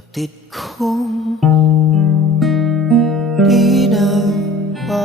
Kapatid kong di na pa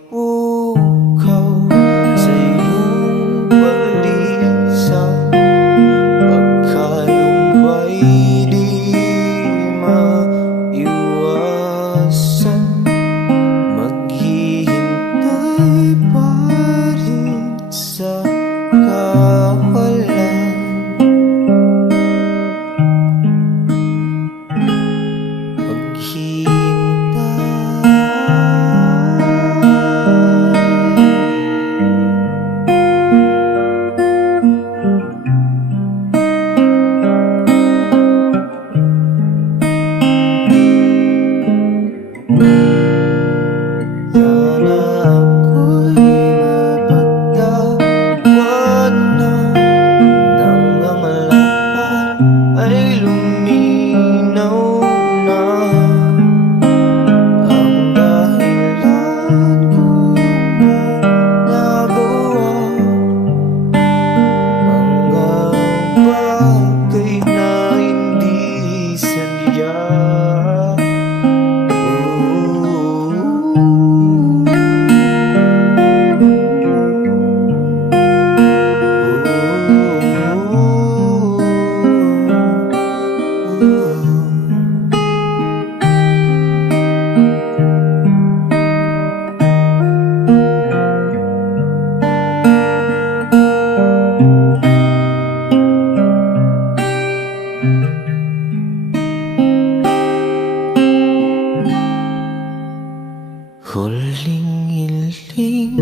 Huling-hiling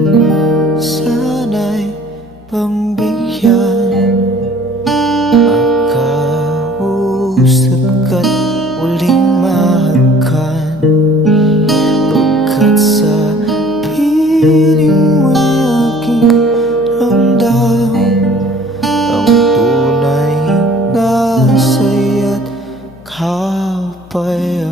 sana'y pambigyan Makausap ka't uling mahakan Pagkat sa piling mo'y aking ramdam Ang tunay na saya't kapayapaan.